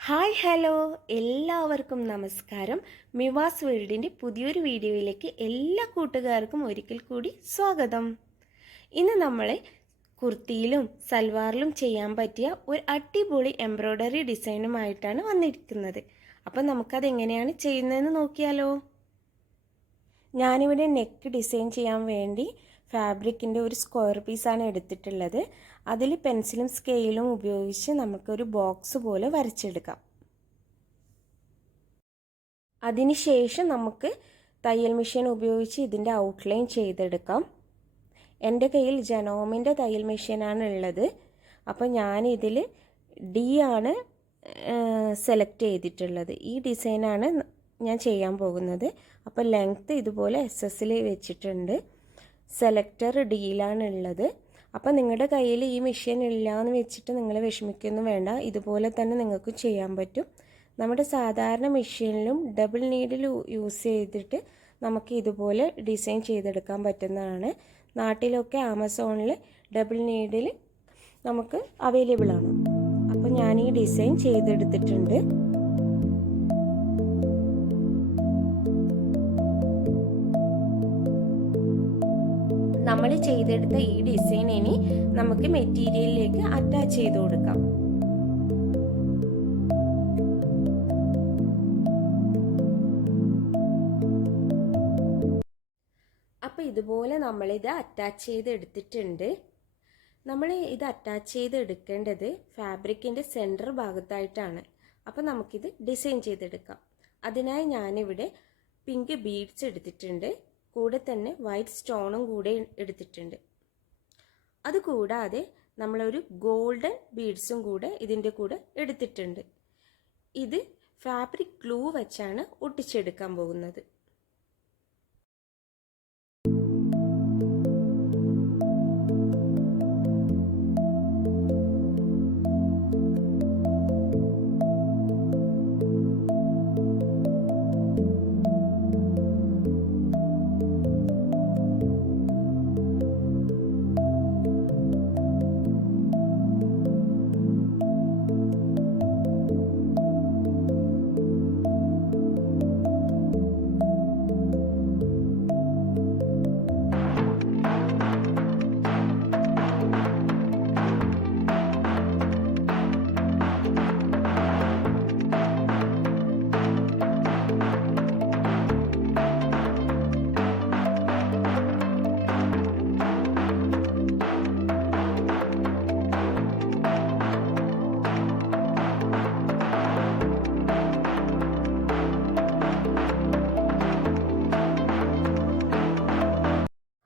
Hi hello എല്ലാവർക്കും നമസ്കാരം. മിവാസ് വേൾഡിൻ്റെ പുതിയൊരു വീഡിയോയിലേക്ക് എല്ലാ കൂട്ടുകാർക്കും ഒരിക്കൽ കൂടി സ്വാഗതം. ഇന്ന് നമ്മൾ കുർത്തിയിലും സൽവാറിലും ചെയ്യാൻ പറ്റിയ ഒരു അടിപൊളി എംബ്രോയ്ഡറി ഡിസൈനുമായിട്ടാണ് വന്നിരിക്കുന്നത്. അപ്പം നമുക്കത് എങ്ങനെയാണ് ചെയ്യുന്നതെന്ന് നോക്കിയാലോ. ഞാനിവിടെ നെക്ക് ഡിസൈൻ ചെയ്യാൻ വേണ്ടി ഫാബ്രിക്കിൻ്റെ ഒരു സ്ക്വയർ പീസാണ് എടുത്തിട്ടുള്ളത്. അതിൽ പെൻസിലും സ്കെയിലും ഉപയോഗിച്ച് നമുക്കൊരു ബോക്സ് പോലെ വരച്ചെടുക്കാം. അതിനുശേഷം നമുക്ക് തയ്യൽ മെഷീൻ ഉപയോഗിച്ച് ഇതിൻ്റെ ഔട്ട്ലൈൻ ചെയ്തെടുക്കാം. എൻ്റെ കയ്യിൽ ജനോമിൻ്റെ തയ്യൽ മെഷീനാണ് ഉള്ളത്. അപ്പോൾ ഞാനിതിൽ ഡി ആണ് സെലക്ട് ചെയ്തിട്ടുള്ളത്. ഈ ഡിസൈനാണ് ഞാൻ ചെയ്യാൻ പോകുന്നത്. അപ്പോൾ ലെങ്ത്ത് ഇതുപോലെ SS വെച്ചിട്ടുണ്ട്. സെലക്ടർ ഡിയിലാണ് ഉള്ളത്. അപ്പോൾ നിങ്ങളുടെ കയ്യിൽ ഈ മെഷീൻ ഇല്ല എന്ന് വെച്ചിട്ട് നിങ്ങൾ വിഷമിക്കൊന്നും വേണ്ട. ഇതുപോലെ തന്നെ നിങ്ങൾക്ക് ചെയ്യാൻ പറ്റും. നമ്മുടെ സാധാരണ മെഷീനിലും ഡബിൾ നീഡിൽ യൂസ് ചെയ്തിട്ട് നമുക്ക് ഇതുപോലെ ഡിസൈൻ ചെയ്തെടുക്കാൻ പറ്റുന്നതാണ്. നാട്ടിലൊക്കെ ആമസോണിൽ ഡബിൾ നീഡിൽ നമുക്ക് അവൈലബിൾ ആണ്. അപ്പോൾ ഞാൻ ഈ ഡിസൈൻ ചെയ്തെടുത്തിട്ടുണ്ട്. നമ്മൾ ചെയ്തെടുത്ത ഈ ഡിസൈൻ ഇനി നമുക്ക് മെറ്റീരിയലിലേക്ക് അറ്റാച്ച് ചെയ്ത് കൊടുക്കാം. അപ്പോൾ ഇതുപോലെ നമ്മളിത് അറ്റാച്ച് ചെയ്ത് എടുത്തിട്ടുണ്ട്. നമ്മൾ ഇത് അറ്റാച്ച് ചെയ്ത് എടുക്കേണ്ടത് ഫാബ്രിക്കിൻ്റെ സെൻറ്റർ ഭാഗത്തായിട്ടാണ്. അപ്പോൾ നമുക്കിത് ഡിസൈൻ ചെയ്തെടുക്കാം. അതിനായി ഞാനിവിടെ പിങ്ക് ബീഡ്സ് എടുത്തിട്ടുണ്ട്. കൂടെ തന്നെ വൈറ്റ് സ്റ്റോണും കൂടെ എടുത്തിട്ടുണ്ട്. അതുകൂടാതെ നമ്മളൊരു ഗോൾഡൻ ബീഡ്സും കൂടെ ഇതിൻ്റെ കൂടെ എടുത്തിട്ടുണ്ട്. ഇത് ഫാബ്രിക് ഗ്ലൂ വെച്ചാണ് ഒട്ടിച്ചെടുക്കാൻ പോകുന്നത്.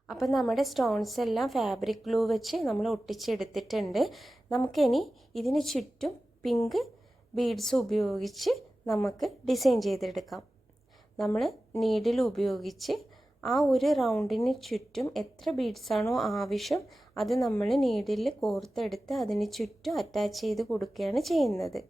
അപ്പം നമ്മുടെ സ്റ്റോൺസ് എല്ലാം ഫാബ്രിക് ഗ്ലൂ വെച്ച് നമ്മൾ ഒട്ടിച്ചെടുത്തിട്ടുണ്ട്. നമുക്കിനി ഇതിന് ചുറ്റും പിങ്ക് ബീഡ്സ് ഉപയോഗിച്ച് നമുക്ക് ഡിസൈൻ ചെയ്തെടുക്കാം. നമ്മൾ നീഡിൽ ഉപയോഗിച്ച് ആ ഒരു റൗണ്ടിന് ചുറ്റും എത്ര ബീഡ്സാണോ ആവശ്യം അത് നമ്മൾ നീഡിൽ കോർത്തെടുത്ത് അതിന് ചുറ്റും അറ്റാച്ച് ചെയ്ത് കൊടുക്കുകയാണ് ചെയ്യുന്നത്.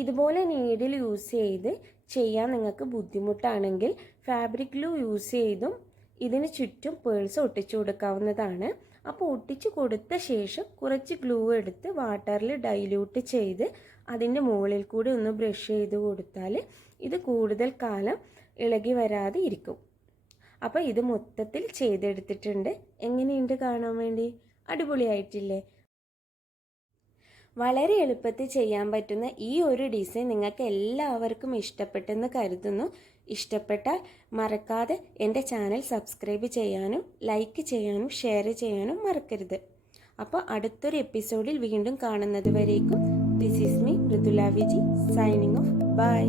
ഇതുപോലെ നീഡിൽ യൂസ് ചെയ്ത് ചെയ്യാൻ നിങ്ങൾക്ക് ബുദ്ധിമുട്ടാണെങ്കിൽ ഫാബ്രിക് ഗ്ലൂ യൂസ് ചെയ്തും ഇതിന് ചുറ്റും പേൾസ് ഒട്ടിച്ചു കൊടുക്കാവുന്നതാണ്. അപ്പോൾ ഒട്ടിച്ചു കൊടുത്ത ശേഷം കുറച്ച് ഗ്ലൂ എടുത്ത് വാട്ടറിൽ ഡൈല്യൂട്ട് ചെയ്ത് അതിൻ്റെ മുകളിൽ കൂടി ഒന്ന് ബ്രഷ് ചെയ്ത് കൊടുത്താൽ ഇത് കൂടുതൽ കാലം ഇളകി വരാതെ ഇരിക്കും. അപ്പോൾ ഇത് മൊത്തത്തിൽ ചെയ്തെടുത്തിട്ടുണ്ട്. എങ്ങനെയുണ്ട് കാണാൻ വേണ്ടി? അടിപൊളിയായിട്ടില്ലേ? വളരെ എളുപ്പത്തിൽ ചെയ്യാൻ പറ്റുന്ന ഈ ഒരു ഡിസൈൻ നിങ്ങൾക്ക് എല്ലാവർക്കും ഇഷ്ടപ്പെട്ടെന്ന് കരുതുന്നു. ഇഷ്ടപ്പെട്ടാൽ മറക്കാതെ എൻ്റെ ചാനൽ സബ്സ്ക്രൈബ് ചെയ്യാനും ലൈക്ക് ചെയ്യാനും ഷെയർ ചെയ്യാനും മറക്കരുത്. അപ്പോൾ അടുത്തൊരു എപ്പിസോഡിൽ വീണ്ടും കാണുന്നത് വരേക്കും this is me Mridula Viji signing off. By.